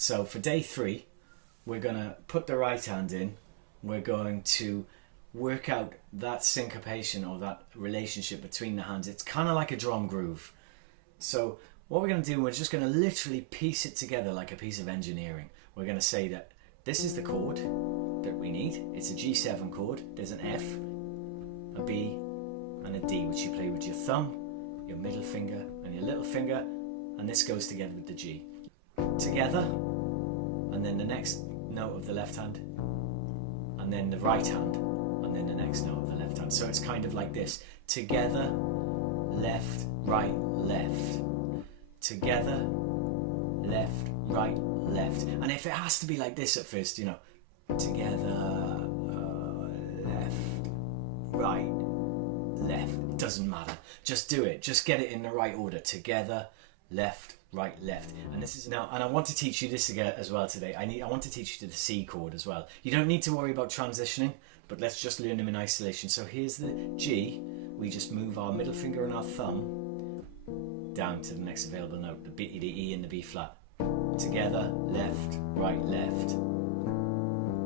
So for day 3, we're going to put the right hand in. We're going to work out that syncopation or that relationship between the hands. It's kind of like a drum groove. So what we're going to do, we're just going to literally piece it together like a piece of engineering. We're going to say that this is the chord that we need. It's a G7 chord. There's an F, a B, and a D, which you play with your thumb, your middle finger, and your little finger, and this goes together with the G. Together, and then the next note of the left hand, and then the right hand, and then the next note of the left hand. So it's kind of like this. Together, left, right, left. Together, left, right, left. And if it has to be like this at first, you know, together, left, right, left. It doesn't matter. Just do it. Just get it in the right order. Together, left, right, left. And this is now, and I want to teach you this again as well today. I want to teach you the C chord as well. You don't need to worry about transitioning, but let's just learn them in isolation. So here's the G. We just move our middle finger and our thumb down to the next available note, the B, the E and the B flat. Together, left, right, left.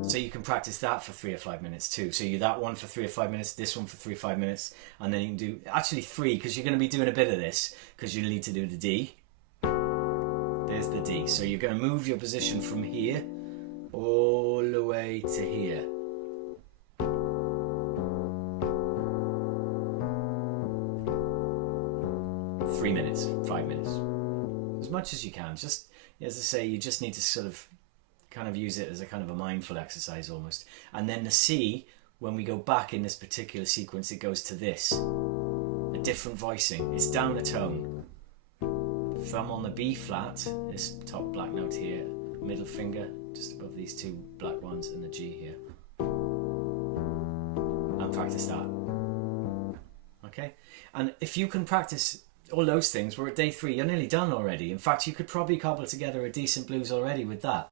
So you can practice that for 3 or 5 minutes too. So you that one for 3 or 5 minutes, this one for 3 or 5 minutes, and then you can do actually 3 because you're going to be doing a bit of this because you need to do the D. There's the D. So you're going to move your position from here all the way to here. Three minutes, 5 minutes, as much as you can. Just as I say, you just need to sort of kind of use it as a kind of a mindful exercise almost. And then the C, when we go back in this particular sequence, it goes to this, a different voicing. It's down a tone. Thumb on the B flat, this top black note here, middle finger just above these 2 black ones, and the G here. And practice that. Okay? And if you can practice all those things, we're at day 3, you're nearly done already. In fact, you could probably cobble together a decent blues already with that.